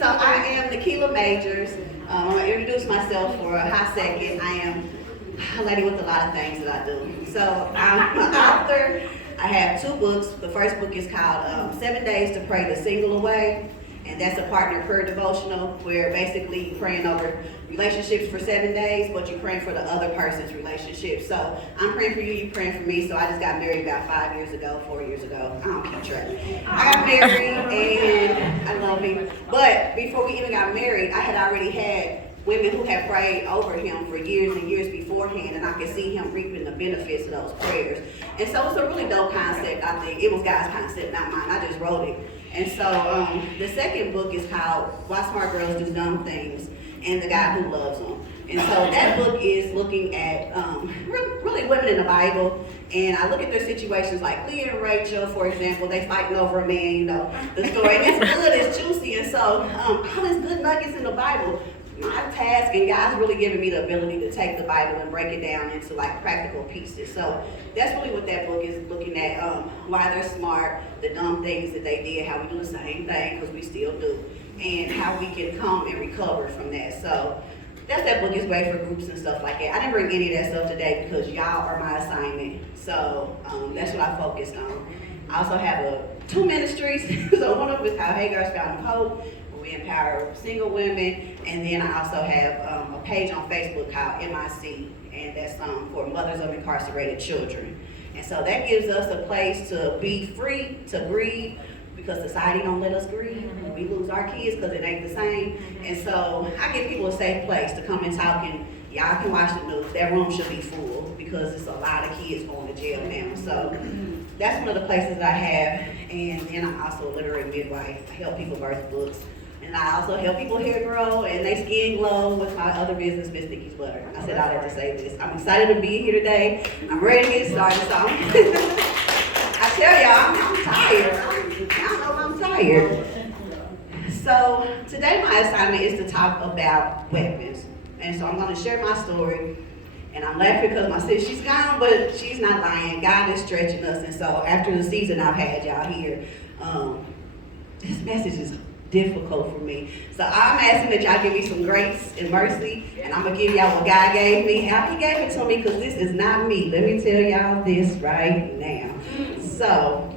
So I am Nikila Majors. I'm going to introduce myself for a hot second. I am a lady with a lot of things that I do. So I'm an author. I have 2 books. The first book is called 7 Days to Pray the Single Away. And that's a partner prayer devotional where basically you're praying over relationships for 7 days, but you're praying for the other person's relationship. So I'm praying for you, you're praying for me. So I just got married about 5 years ago, 4 years ago. I don't keep track. I got married and I love him. But before we even got married, I had already had women who had prayed over him for years and years beforehand, and I could see him reaping the benefits of those prayers. And so it's a really dope concept, I think. It was God's concept, not mine. I just wrote it. And so the second book is called Why Smart Girls Do Dumb Things and the Guy Who Loves Them. And so that book is looking at really women in the Bible. And I look at their situations like Leah and Rachel, for example. They fighting over a man, you know, the story. And it's good, it's juicy. And so all these good nuggets in the Bible. My task, and God's really giving me the ability to take the Bible and break it down into like practical pieces. So that's really what that book is looking at, why they're smart, the dumb things that they did, how we do the same thing, because we still do, and how we can come and recover from that. So that book is great for groups and stuff like that. I didn't bring any of that stuff today because y'all are my assignment. So that's what I focused on. I also have 2 ministries. So one of them is called Hagar's Fountain of Hope. We empower single women, and then I also have a page on Facebook called MIC, and that's for mothers of incarcerated children. And so that gives us a place to be free to grieve, because society don't let us grieve. We lose our kids because it ain't the same. And so I give people a safe place to come and talk, and y'all can watch the news. That room should be full because it's a lot of kids going to jail now. So that's one of the places that I have. And then I'm also a literary midwife. I help people birth books. And I also help people hair grow and they skin glow with my other business, Miss Nikki's Butter. I said all that to say this. I'm excited to be here today. I'm ready to get started. So I tell y'all, I'm tired. I don't know if I'm tired. So today my assignment is to talk about weapons. And so I'm going to share my story. And I'm laughing because my sis, she's gone, but she's not lying. God is stretching us. And so after the season I've had y'all here, this message is difficult for me. So I'm asking that y'all give me some grace and mercy, and I'm going to give y'all what God gave me, how he gave it to me, because this is not me. Let me tell y'all this right now. So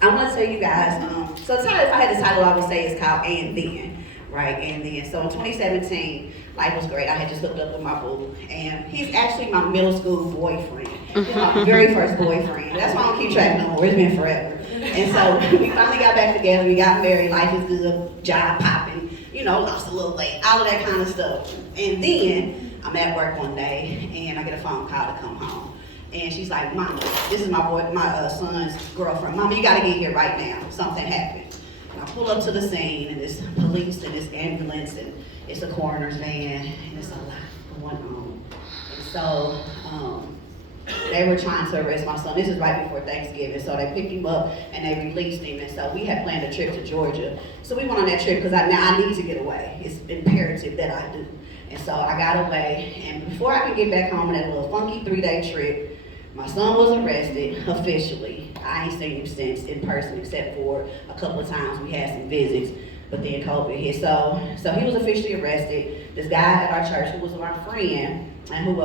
I want to tell you guys, so the title, if I had the title, I would say it's called And Then, right? And Then. So in 2017, life was great. I had just hooked up with my boo, and he's actually my middle school boyfriend. He's my very first boyfriend. That's why I don't keep track no more. It's been forever. And so we finally got back together, we got married, life is good, job popping, you know, lost a little weight, all of that kind of stuff. And then I'm at work one day and I get a phone call to come home. And she's like, Mama, this is my son's girlfriend. Mama, you gotta get here right now. Something happened. And I pull up to the scene and it's police and it's ambulance and it's a coroner's van and it's a lot going on. And so, they were trying to arrest my son. This is right before Thanksgiving. So they picked him up and they released him. And so we had planned a trip to Georgia. So we went on that trip because I need to get away. It's imperative that I do. And so I got away. And before I could get back home on that little funky 3-day trip, my son was arrested officially. I ain't seen him since in person except for a couple of times we had some visits. But then COVID hit. So he was officially arrested. This guy at our church who was my friend and who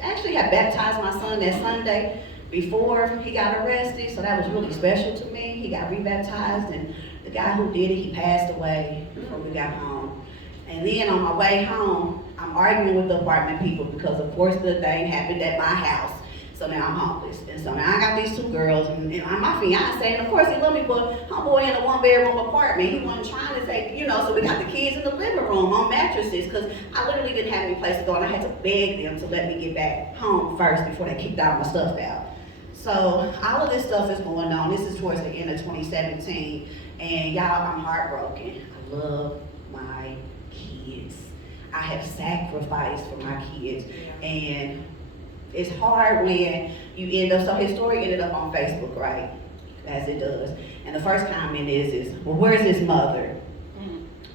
actually had baptized my son that Sunday before he got arrested, so that was really special to me. He got rebaptized, and the guy who did it, he passed away before we got home. And then on my way home, I'm arguing with the apartment people because of course the thing happened at my house. So now I'm homeless. And so now I got these 2 girls and my fiance, and of course he loved me, but homeboy in a 1-bedroom apartment. He wasn't trying to take, you know, so we got the kids in the living room on mattresses because I literally didn't have any place to go and I had to beg them to let me get back home first before they kicked all my stuff out. So all of this stuff is going on. This is towards the end of 2017. And y'all, I'm heartbroken. I love my kids. I have sacrificed for my kids. And it's hard when you end up, so his story ended up on Facebook, right? As it does. And the first comment is well, where's his mother?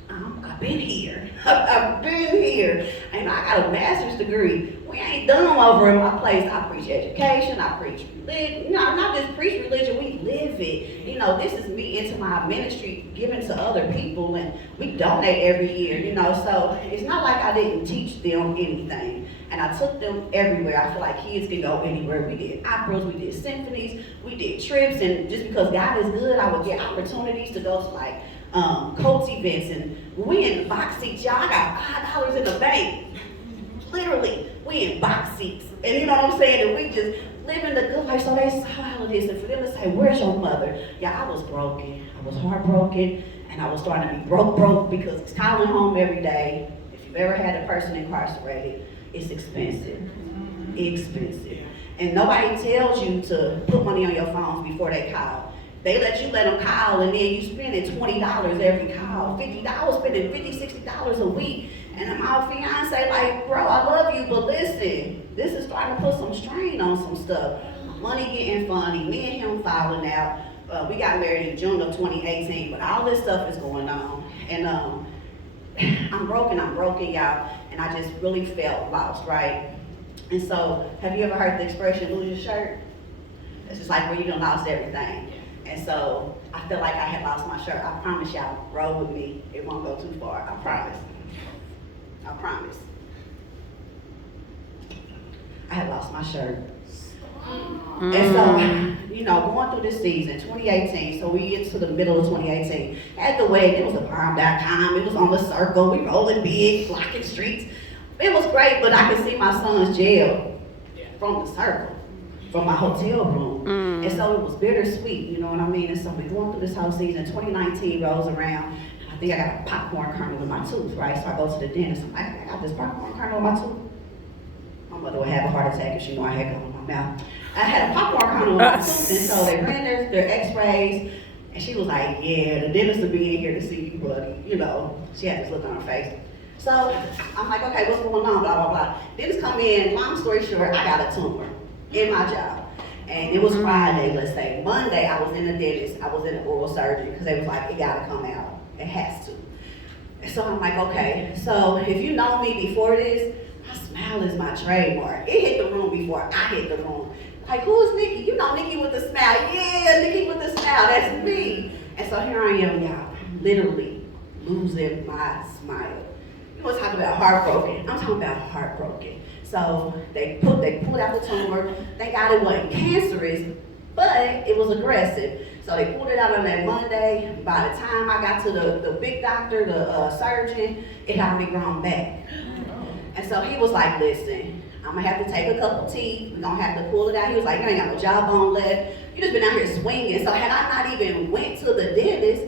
I've been here. I've been here. And I got a master's degree. We ain't dumb over in my place. I preach education, I preach religion. Not just preach religion, we live it. This is me into my ministry, giving to other people, and we donate every year, so it's not like I didn't teach them anything. And I took them everywhere. I feel like kids can go anywhere. We did operas, we did symphonies, we did trips, and just because God is good, I would get opportunities to go to like coach events, and we in box seats, y'all. I got $5 in the bank. Literally, we in box seats. And you know what I'm saying? And we just living the good life. So they saw all of this, and for them to say, where's your mother? Yeah, I was broken. I was heartbroken, and I was starting to be broke because it's calling home every day. If you've ever had a person incarcerated, it's expensive. Expensive. And nobody tells you to put money on your phones before they call. They let them call, and then you spending $20 every call, $50, spending $50, $60 a week. And my fiance like, bro, I love you, but listen, this is starting to put some strain on some stuff. Money getting funny, me and him falling out. We got married in June of 2018, but all this stuff is going on. And I'm broken, y'all, and I just really felt lost, right? And so, have you ever heard the expression, lose your shirt? It's just like where you done lost everything. And so, I felt like I had lost my shirt. I promise y'all, roll with me. It won't go too far, I promise. I promise. I had lost my shirt. And so, going through this season, 2018, so we get to the middle of 2018. At the wedding, it was a bomb.com, it was on the circle, we rolling big, blocking streets. It was great, but I could see my son's jail from the circle, from my hotel room. And so it was bittersweet, you know what I mean? And so we're going through this whole season. 2019 rolls around. I think I got a popcorn kernel in my tooth, right? So I go to the dentist. I'm like, I got this popcorn kernel in my tooth. My mother would have a heart attack if she knew I had gum in my mouth. I had a popcorn kernel in my tooth, and so they ran their x-rays, and she was like, yeah, the dentist will be in here to see you, buddy. She had this look on her face. So I'm like, okay, what's going on, blah, blah, blah. Dentist come in, long story short, I got a tumor in my jaw. And it was Friday, let's say. Monday, I was in the dentist. I was in the oral surgery because they was like, it gotta come out. It has to. And so I'm like, okay. So if you know me before this, my smile is my trademark. It hit the room before I hit the room. Like, who's Nikki? You know Nikki with the smile. Yeah, Nikki with the smile. That's me. And so here I am, y'all, literally losing my smile. You want to talk about heartbroken? I'm talking about heartbroken. So they pulled out the tumor. Thank God it wasn't cancerous, but it was aggressive. So they pulled it out on that Monday. By the time I got to the big doctor, the surgeon, it had already grown back. And so he was like, listen, I'm gonna have to take a couple teeth. We're gonna have to pull it out. He was like, you ain't got no jawbone left. You just been out here swinging. So had I not even went to the dentist,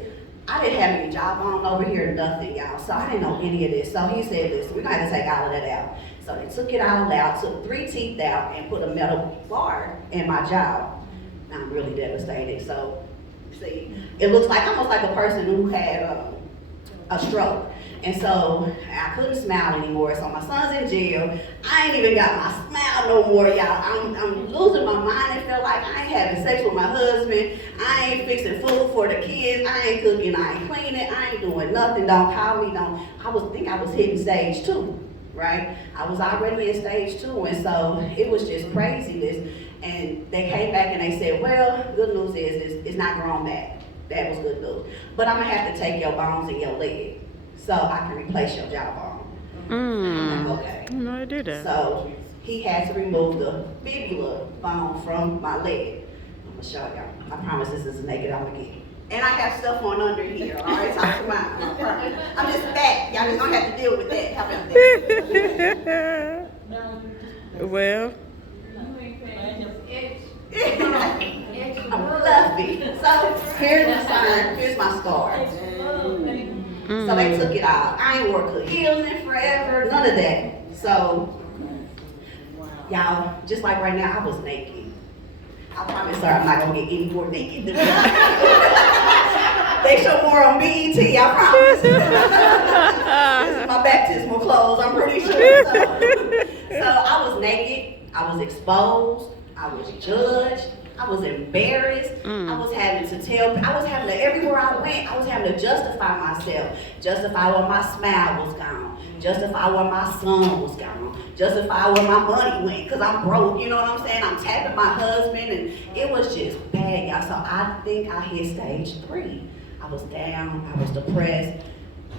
I didn't have any jawbone over here, nothing, y'all. So I didn't know any of this. So he said, listen, we're gonna have to take all of that out. So they took it all out, took 3 teeth out, and put a metal bar in my jaw. Now I'm really devastated. So, see, it looks like almost like a person who had a stroke. And so I couldn't smile anymore. So my son's in jail. I ain't even got my smile no more, y'all. I'm losing my mind. It felt like I ain't having sex with my husband. I ain't fixing food for the kids. I ain't cooking. I ain't cleaning. I ain't doing nothing. Don't call me. I was hitting stage 2, right? I was already in stage 2, and so it was just craziness. And they came back and they said, well, good news is it's not grown back. That was good news. But I'm gonna have to take your bones and your leg, so I can replace your jawbone. I'm like, okay. No, I do that. So he had to remove the fibula bone from my leg. I'm gonna show y'all. I promise this is as naked I'm gonna get. And I have stuff on under here. I already talked to mine. I'm just fat. Y'all just gonna have to deal with that. How about that? Well. I'm fluffy. So here's the sign. Here's my scar. So they took it out. I ain't wore good heels in forever, none of that. So, y'all, just like right now, I was naked. I promise her I'm not gonna get any more naked than that. They show more on BET, I promise. This is my baptismal clothes, I'm pretty sure. So I was naked, I was exposed, I was judged, I was embarrassed. I was having to everywhere I went, I was having to justify myself. Justify where my smile was gone. Justify where my son was gone. Justify where my money went, because I'm broke, you know what I'm saying? I'm tapping my husband, and it was just bad, y'all. So I think I hit stage 3. I was down, I was depressed.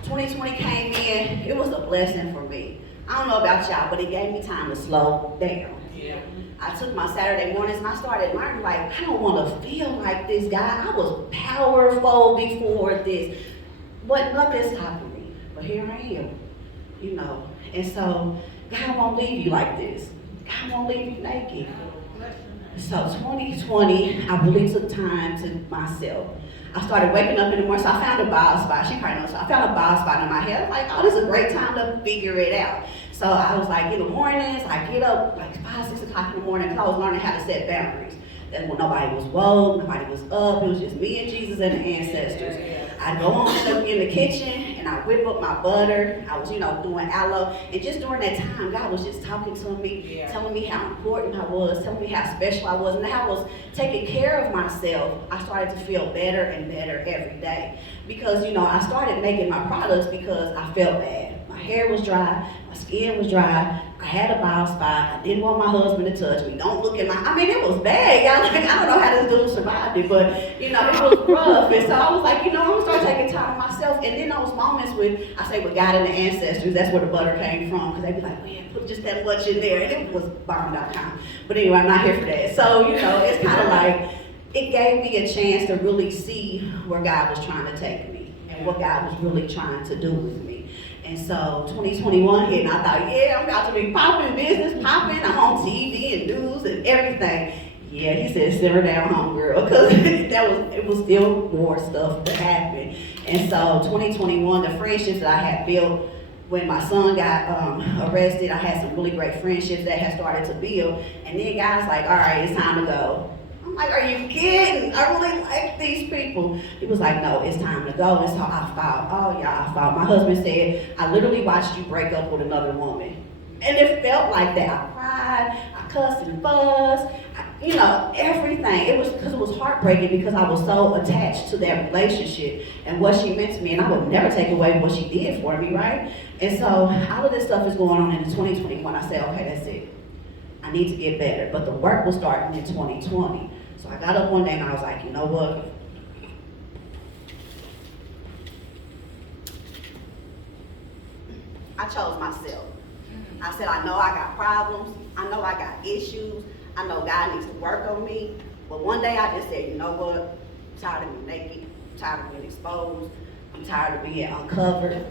2020 came in, it was a blessing for me. I don't know about y'all, but it gave me time to slow down. Yeah. I took my Saturday mornings and I started learning, like, I don't want to feel like this guy. I was powerful before this, but nothing stopped me. But here I am, you know. And so God won't leave you like this. God won't leave you naked. So 2020, I really took time to myself. I started waking up in the morning, so I found a bald spot. She probably knows. So I found a bald spot in my head. I was like, oh, this is a great time to figure it out. So I was like, in the mornings, I get up like 5, 6 o'clock in the morning, because I was learning how to set boundaries. Then when nobody was woke, nobody was up, it was just me and Jesus and the ancestors. I'd go on in the kitchen and I whip up my butter. I was, doing aloe. And just during that time, God was just talking to me, telling me how important I was, telling me how special I was, and how I was taking care of myself. I started to feel better and better every day. Because, I started making my products because I felt bad. My hair was dry, my skin was dry, I had a bald spot, I didn't want my husband to touch me. Don't look at it was bad, y'all. Like, I don't know how this dude survived it, but, it was rough. And so I was like, I'm going to start taking time for myself. And then those moments with God and the ancestors, that's where the butter came from, because they'd be like, man, put just that much in there. And it was bomb.com. But anyway, I'm not here for that. So, it's kind of like, it gave me a chance to really see where God was trying to take me and what God was really trying to do with me. And so 2021 hit, and I thought, I'm about to be popping, business popping. I'm on TV and news and everything. Yeah, he said, simmer down, homegirl, because it was still more stuff to happen. And so 2021, the friendships that I had built when my son got arrested, I had some really great friendships that had started to build. And then God's like, all right, it's time to go. I'm like, are you kidding? I really like these people. He was like, no, it's time to go. And so I fought. I fought. My husband said, I literally watched you break up with another woman. And it felt like that. I cried, I cussed and fussed, everything. It was because it was heartbreaking, because I was so attached to that relationship and what she meant to me, and I would never take away what she did for me, right? And so all of this stuff is going on in 2021. I said, okay, that's it. I need to get better. But the work was starting in 2020. So I got up one day and I was like, you know what? I chose myself. I said, I know I got problems. I know I got issues. I know God needs to work on me. But one day I just said, you know what? I'm tired of being naked. I'm tired of being exposed. I'm tired of being uncovered.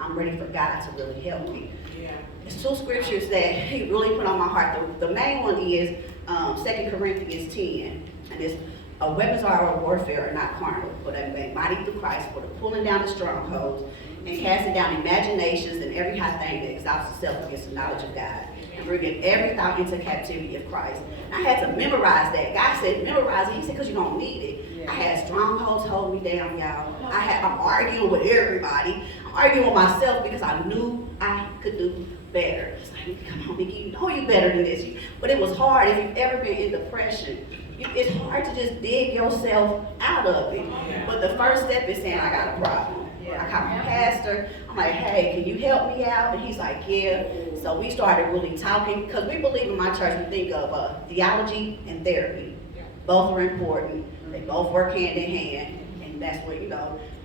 I'm ready for God to really help me. Yeah. There's 2 scriptures that he really put on my heart. The main one is 2 Corinthians 10. And it's, weapons of our warfare are not carnal, but are made mighty through Christ for the pulling down the strongholds and casting down imaginations and every high thing that exalts itself against the knowledge of God, and bringing every thought into captivity of Christ. And I had to memorize that. God said, memorize it. He said, because you don't need it. Yeah. I had strongholds hold me down, y'all. I'm arguing with everybody. I'm arguing with myself because I knew I could do better. It's like, come on, Nikki, you know you're better than this. But it was hard. If you've ever been in depression, it's hard to just dig yourself out of it. Yeah. But the first step is saying, I got a problem. Yeah. I called my pastor. I'm like, hey, can you help me out? And he's like, yeah. So we started really talking, because we believe in my church, we think of theology and therapy. Yeah. Both are important. They both work hand in hand. And that's what,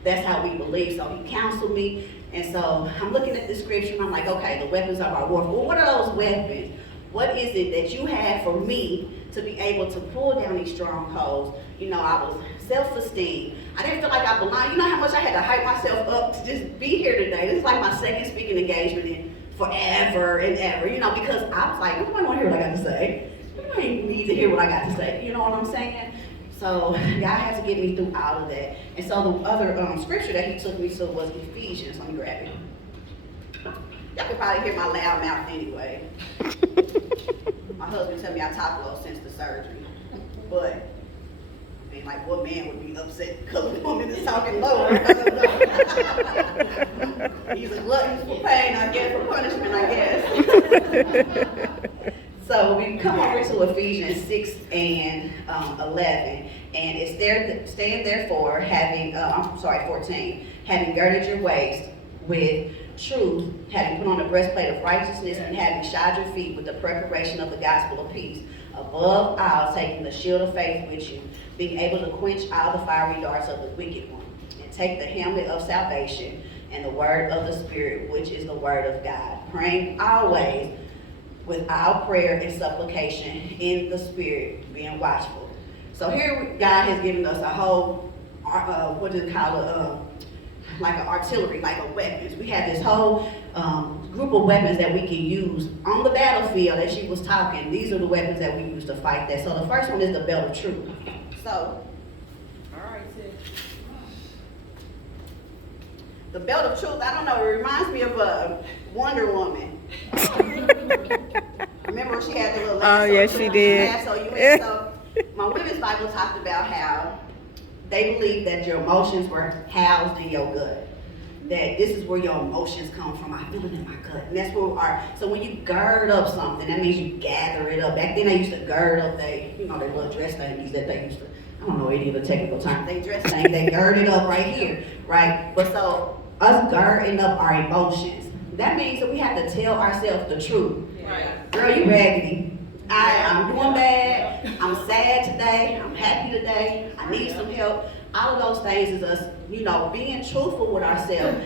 that's how we believe. So he counseled me. And so I'm looking at the scripture and I'm like, okay, the weapons of our warfare. Well, what are those weapons? What is it that you have for me to be able to pull down these strongholds? I was self-esteem. I didn't feel like I belonged. You know how much I had to hype myself up to just be here today? This is like my second speaking engagement in forever and ever, because I was like, nobody want to hear what I got to say. You don't even need to hear what I got to say. You know what I'm saying? So God had to get me through all of that. And so the other scripture that he took me to was Ephesians. Let me grab it. Y'all can probably hear my loud mouth anyway. My husband told me I talk low since the surgery. But, like, what man would be upset because a woman is talking lower? He's a glutton for pain, I guess, for punishment, I guess. So we come over to Ephesians 6 and 11, and it's there. Stand therefore, having 14, having girded your waist with truth, having put on the breastplate of righteousness, and having shod your feet with the preparation of the gospel of peace. Above all, taking the shield of faith with you, being able to quench all the fiery darts of the wicked one, and take the helmet of salvation and the word of the Spirit, which is the word of God, praying always with our prayer and supplication in the Spirit, being watchful. So here God has given us a whole, like an artillery, like a weapons. We have this whole group of weapons that we can use on the battlefield. As she was talking, these are the weapons that we use to fight that. So the first one is the belt of truth. So, all right, sis. The belt of truth, I don't know, it reminds me of Wonder Woman. Remember she had the little lasso? Oh, yes, she did. So my women's Bible talked about how they believe that your emotions were housed in your gut. That this is where your emotions come from. I feel it in my gut. And that's where we are. So when you gird up something, that means you gather it up. Back then they used to gird up their little dress thingies that they used to, I don't know any of the technical terms, they dress things, they gird it up right here, right? But so us girding up our emotions, that means that we have to tell ourselves the truth. Right. Girl, you raggedy. I'm doing bad. I'm sad today. I'm happy today. I need some help. All of those things is us, being truthful with ourselves.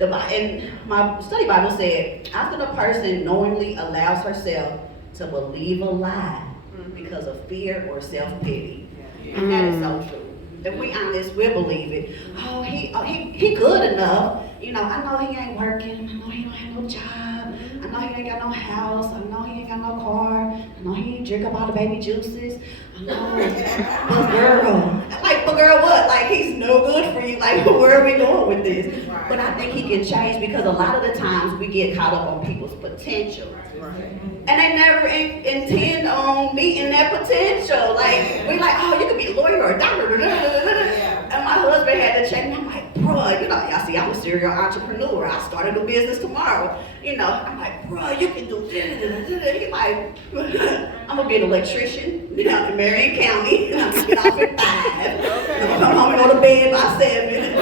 And my study Bible said, after the person knowingly allows herself to believe a lie because of fear or self-pity. And that is so true. If we honest, we'll believe it. Oh, he good enough. I know he ain't working. I know he don't have no job. I know he ain't got no house. I know he ain't got no car. I know he ain't drink up all the baby juices. I know. But girl, what? Like, he's no good for you. Like, where are we going with this? Right. But I think he can change, because a lot of the times we get caught up on people's potential. Right. And they never intend on meeting that potential. Like, we're like, oh, you could be a lawyer or a doctor. And my husband had to check me. I'm like, bruh, y'all see, I'm a serial entrepreneur. I started a business tomorrow. I'm like, bruh, you can do this. He's like, I'm going to be an electrician in Marion County. And I'm going to get off at 5. I'm going to come home and go to bed by 7.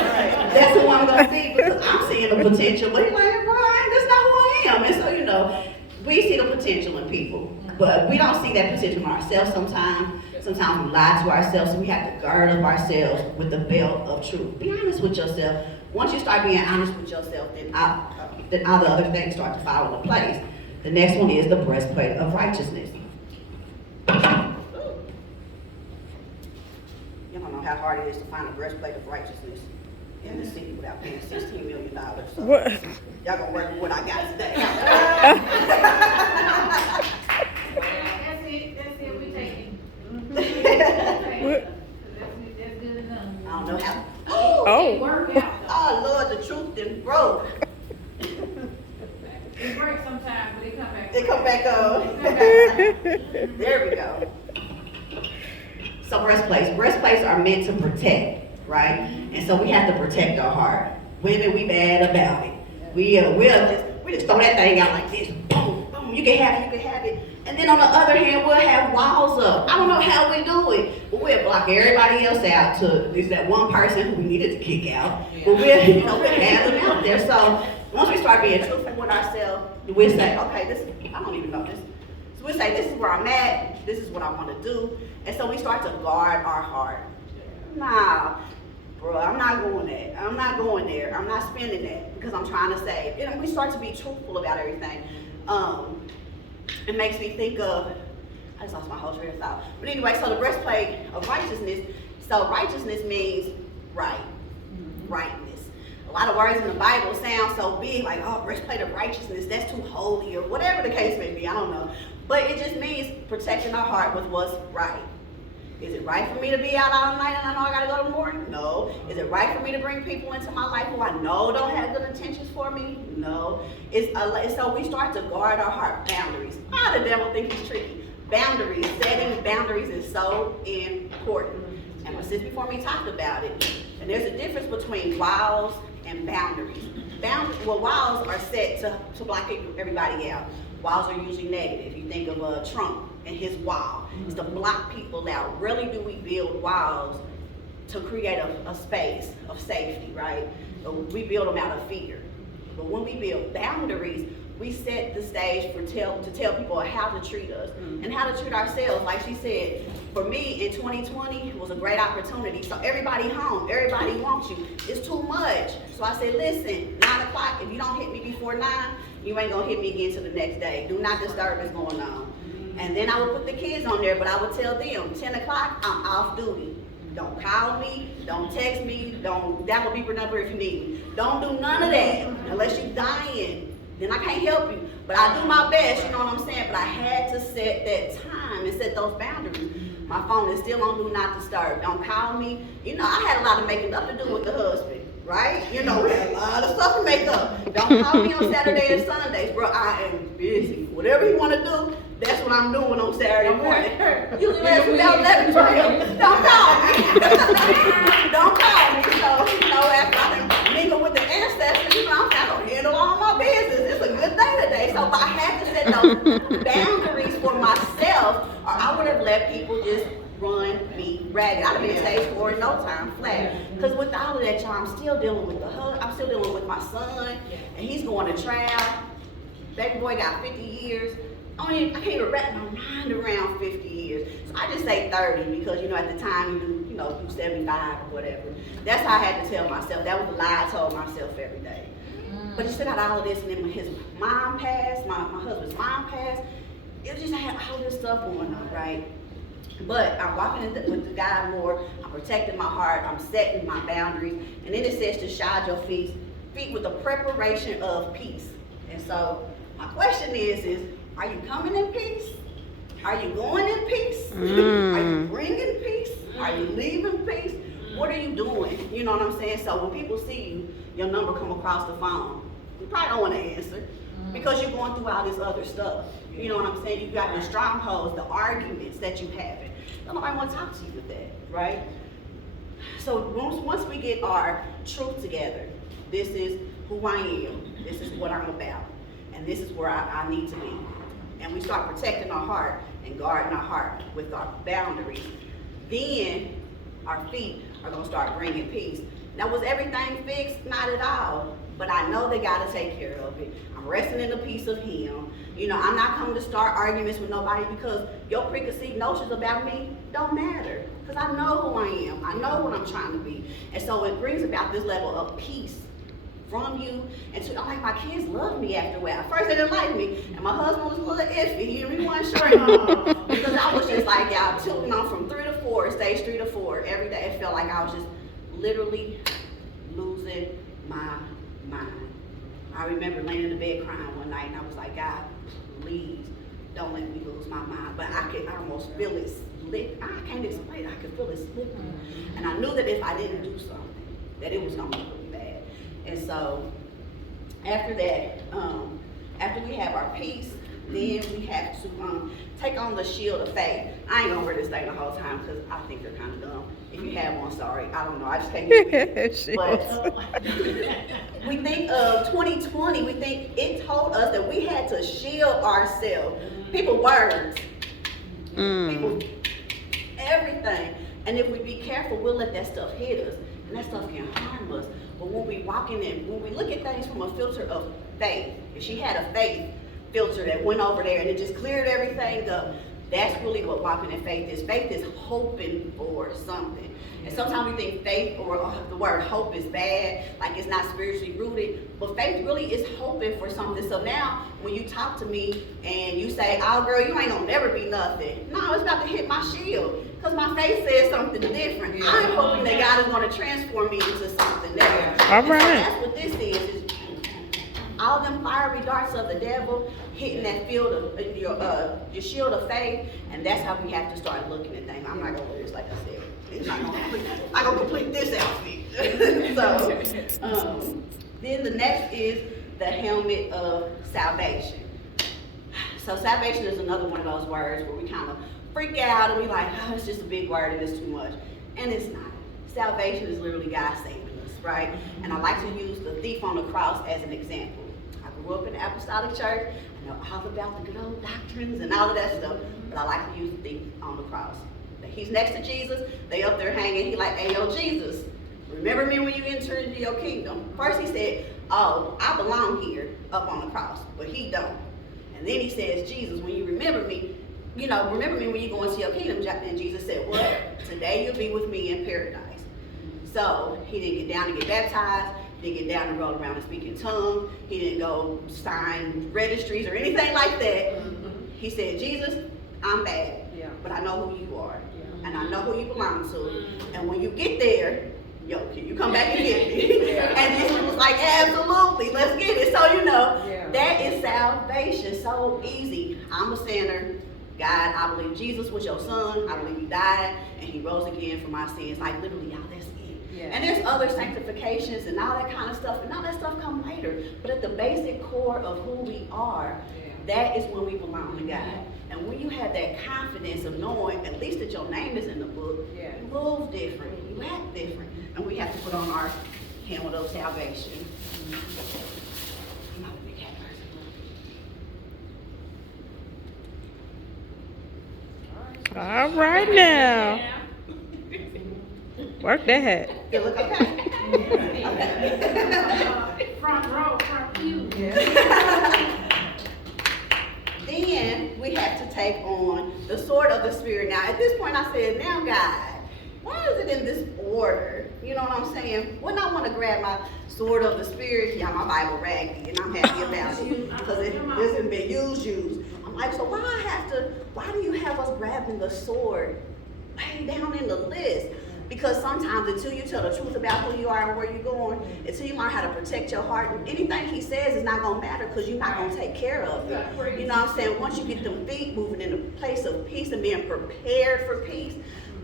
That's who I'm going to see, because I'm seeing the potential. But he's like, bruh, that's not who I am. And so, we see the potential in people, but we don't see that potential in ourselves sometimes. Sometimes we lie to ourselves, so we have to guard up ourselves with the belt of truth. Be honest with yourself. Once you start being honest with yourself, then all the other things start to fall into place. The next one is the breastplate of righteousness. You don't know how hard it is to find a breastplate of righteousness in the city without paying $16 million. So what? Y'all gonna work with what I got today. That's it, we take it. That's good enough. I don't know how. Oh, work out. Oh Lord, the truth didn't broke. It breaks sometimes, but it come back. It come back on. There we go. So breastplates are meant to protect, right? And so we have to protect our heart. Women, we bad about it. We just throw that thing out like this. Boom, boom. You can have it. And then on the other hand, we'll have walls up. I don't know how we do it, but we'll block everybody else out to is that one person who we needed to kick out. But we'll have them out there. So once we start being truthful with ourselves, we'll say, okay, I don't even know this. So we'll say, this is where I'm at. This is what I want to do. And so we start to guard our heart. Nah. Bro, I'm not going there. I'm not going there. I'm not spending that because I'm trying to save. And we start to be truthful about everything. It makes me think of, I just lost my whole train of thought. But anyway, so the breastplate of righteousness. So righteousness means right, rightness. A lot of words in the Bible sound so big, like, oh, breastplate of righteousness, that's too holy, or whatever the case may be, I don't know. But it just means protecting our heart with what's right. Is it right for me to be out all night and I know I gotta go to the morning? No. Is it right for me to bring people into my life who I know don't have good intentions for me? No. So we start to guard our heart. Boundaries. The devil thinks he's tricky. Boundaries. Setting boundaries is so important. And my sis before me talked about it. And there's a difference between walls and boundaries. Walls are set to block everybody out. Walls are usually negative. You think of Trump and his wall. It's to block people out. Rarely do we build walls to create a space of safety, right? We build them out of fear. But when we build boundaries, we set the stage to tell people how to treat us and how to treat ourselves. Like she said, for me in 2020 was a great opportunity. So everybody home, everybody wants you. It's too much. So I said, listen, 9 o'clock, if you don't hit me before 9, you ain't gonna hit me again till the next day. Do not disturb is going on. And then I would put the kids on there, but I would tell them, 10 o'clock, I'm off duty. Don't call me, don't text me, don't download beeper number if you need me. Don't do none of that unless you're dying. Then I can't help you. But I do my best, you know what I'm saying? But I had to set that time and set those boundaries. My phone is still on do not disturb. Don't call me. You know, I had a lot of making up to do with the husband, right? You know, we had a lot of stuff to make up. Don't call me on Saturday and Sundays, bro. I am busy. Whatever you want to do, that's what I'm doing on Saturday morning. Usually lasts about 11, 12. Don't call me. Don't call me. So, you know, after I mingle with the ancestors, you know, I don't handle all my business. It's a good day today. So I had to set those boundaries for myself, or I would have let people just run me ragged. I'd have been stage 4 in no time flat. Because with all of that, y'all, I'm still dealing with I'm still dealing with my son, and he's going to trial. Baby boy got 50 years. I can't even wrap my mind around 50 years. So I just say 30 because, you know, at the time you do 75 or whatever. That's how I had to tell myself. That was the lie I told myself every day. But you still got all of this, and then his mom passed, my husband's mom passed. It was just, I had all this stuff going on, right? But I'm walking with the God more. I'm protecting my heart. I'm setting my boundaries. And then it says to shod your feet with the preparation of peace. And so my question is, are you coming in peace? Are you going in peace? Are you bringing peace? Are you leaving peace? What are you doing? You know what I'm saying? So when people see you, your number come across the phone, you probably don't want to answer because you're going through all this other stuff. You know what I'm saying? You got your strongholds, the arguments that you having. Nobody want to talk to you with that, right? So once we get our truth together, this is who I am, this is what I'm about, and this is where I need to be. And we start protecting our heart and guarding our heart with our boundaries, then our feet are going to start bringing peace. Now, was everything fixed? Not at all. But I know they got to take care of it. I'm resting in the peace of Him. You know, I'm not coming to start arguments with nobody because your preconceived notions about me don't matter. Because I know who I am. I know what I'm trying to be. And so it brings about this level of peace from you. And so, I'm like, my kids love me after a while. At first they didn't like me. And my husband was a little iffy. He really wasn't sure. Because I was just like, y'all, tilting on from 3 to 4, stage 3 to 4 every day. It felt like I was just literally losing my mind. I remember laying in the bed crying one night, and I was like, God, please don't let me lose my mind. But I almost feel it slip. I can't explain it. I could feel it slipping. And I knew that if I didn't do something, that it was going to be really bad. And so after that, after we have our peace, then we have to take on the shield of faith. I ain't gonna wear this thing the whole time because I think they're kind of dumb. If you have one, sorry, I don't know. I just can't get it. But we think of 2020. We think it told us that we had to shield ourselves. People words, people everything. And if we be careful, we'll let that stuff hit us, and that stuff can harm us. But when we walk in and when we look at things from a filter of faith, if she had a faith filter that went over there and it just cleared everything up, that's really what walking in faith is. Faith is hoping for something. And sometimes we think faith or the word hope is bad, like it's not spiritually rooted, but faith really is hoping for something. So now when you talk to me and you say, oh girl, you ain't gonna never be nothing. No, it's about to hit my shield because my faith says something different. I'm hoping that God is gonna transform me into something there. All right. So that's what this is all them fiery darts of the devil hitting that field of your shield of faith, and that's how we have to start looking at things. I'm not gonna wear this like I said. It's not gonna complete this outfit. So then the next is the helmet of salvation. So salvation is another one of those words where we kind of freak out and we like, oh, it's just a big word and it's too much. And it's not. Salvation is literally God saving us, right? And I like to use the thief on the cross as an example. I grew up in the apostolic church. I know all about the good old doctrines and all of that stuff, but I like to use the thief on the cross. He's next to Jesus. They up there hanging. He like, hey, yo, Jesus, remember me when you enter into your kingdom. First he said, oh, I belong here up on the cross, but he don't. And then he says, Jesus, when you remember me, remember me when you go into your kingdom. And Jesus said, well, today you'll be with me in paradise. So he didn't get down to get baptized. He didn't get down and roll around and speak in tongues. He didn't go sign registries or anything like that. He said, Jesus, I'm bad, but I know who you are. And I know who you belong to. And when you get there, yo, can you come back and get me? And Jesus was like, absolutely, let's get it. So, that is salvation, so easy. I'm a sinner. God, I believe Jesus was your son. I believe he died and he rose again for my sins. Like literally, y'all, that's it. And there's other sanctifications and all that kind of stuff. And all that stuff come later. But at the basic core of who we are, that is when we belong to God. And when you have that confidence of knowing at least that your name is in the book, you move different, you act different. And we have to put on our helmet of salvation. I'm not a big cat person. All right now. Work that hat. You look okay? Front row, front pew. Then we have to take on the sword of the Spirit. Now, at this point, I said, now, God, why is it in this order? You know what I'm saying? When I want to grab my sword of the Spirit, my Bible raggedy, and I'm happy about it because it hasn't been used. I'm like, so why do you have us grabbing the sword way down in the list? Because sometimes until you tell the truth about who you are and where you're going, until you learn how to protect your heart, anything he says is not going to matter because you're not going to take care of it. You know what I'm saying? Once you get them feet moving in a place of peace and being prepared for peace,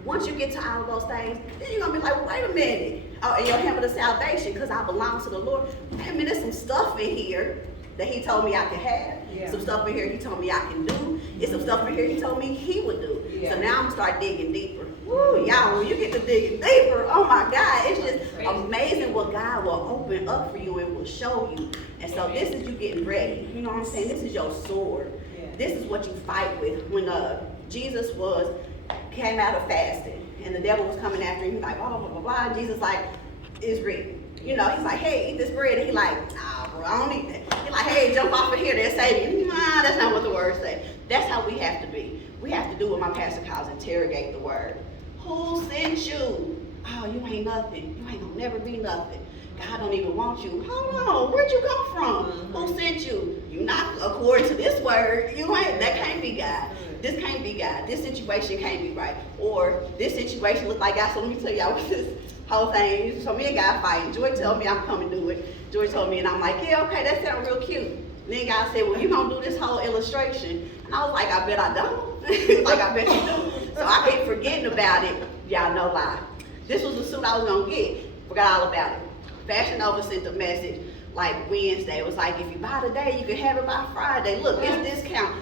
once you get to all of those things, then you're going to be like, wait a minute. Oh, and your helmet of salvation, because I belong to the Lord. Wait a minute, there's some stuff in here that he told me I could have. Some stuff in here he told me I can do. It's some stuff in here he told me he would do. So now I'm going to start digging deeper. Woo, y'all, when you get to digging deeper, oh my God, it's just amazing what God will open up for you and will show you. And so this is you getting ready. You know what I'm saying? This is your sword. This is what you fight with. When Jesus came out of fasting and the devil was coming after him, like, blah, blah, blah, blah, and Jesus like, it's written. He's like, hey, eat this bread. And he like, nah, bro, I don't eat that. He's like, hey, jump off of here, they'll save you. Nah, that's not what the word say. That's how we have to be. We have to do what my pastor calls interrogate the word. Who sent you? Oh, you ain't nothing. You ain't gonna never be nothing. God don't even want you. Hold on, where'd you come from? Who sent you? You not according to this word. You ain't. That can't be God. This can't be God. This situation can't be right. Or this situation look like God. So let me tell y'all what this whole thing. So me and God fighting. Joy told me I'm coming to do it. Joy told me, and I'm like, yeah, okay, that sounds real cute. And then God said, well, you gonna do this whole illustration. And I was like, I bet I don't. Like, I bet you do. So I keep forgetting about it. Y'all know lie. This was the suit I was gonna get. Forgot all about it. Fashion Nova sent a message like Wednesday. It was like, if you buy today, you can have it by Friday. Look, it's discount.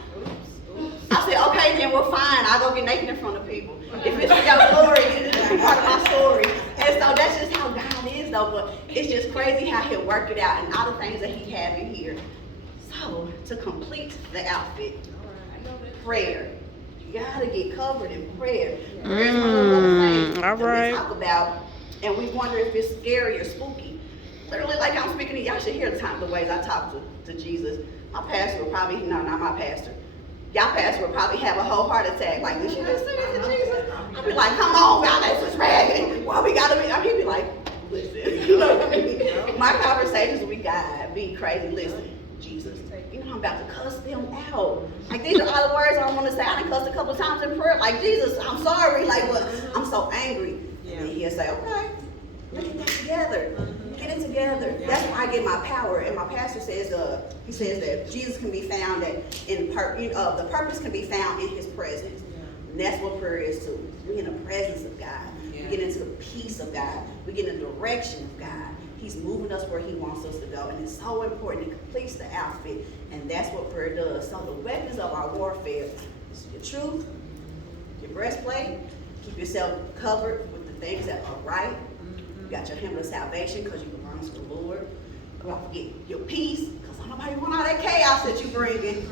I said, okay, then we're fine. I'll go get naked in front of people. If it's for your glory, it's part of my story. And so that's just how God is, though. But it's just crazy how he'll work it out and all the things that he have in here. So to complete the outfit, prayer. You gotta get covered in prayer. Prayer is one of those things that we talk about, and we wonder if it's scary or spooky. Literally, like I'm speaking to y'all should hear the ways I talk to Jesus. My pastor would probably, no, not my pastor. Y'all pastor would probably have a whole heart attack. Like, did she just say that to Jesus? I'd be like, come on, God, that's just raggedy. Well, we gotta be, he'd be like, listen. My conversations with God be crazy. Listen, Jesus, I'm about to cuss them out. Like, these are all the words I don't want to say. I done cussed a couple times in prayer. Like, Jesus, I'm sorry. Like, what? I'm so angry. And he'll say, okay, let's get that together. Get it together. That's where I get my power. And my pastor says, he says that Jesus can be found the purpose can be found in his presence. And that's what prayer is too. We in the presence of God. We get into the peace of God. We get in the direction of God. He's moving us where he wants us to go. And it's so important. It completes the outfit. And that's what prayer does. So the weapons of our warfare is your truth, your breastplate, keep yourself covered with the things that are right. You got your helmet of salvation because you belong to the Lord. don't forget your peace, because nobody want all that chaos that you bringing.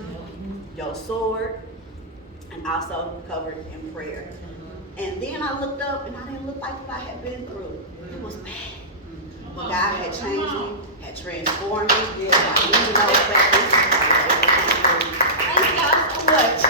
Your sword, and also covered in prayer. And then I looked up, and I didn't look like what I had been through. It was bad. But God had changed me, had transformed me. Thank y'all so much.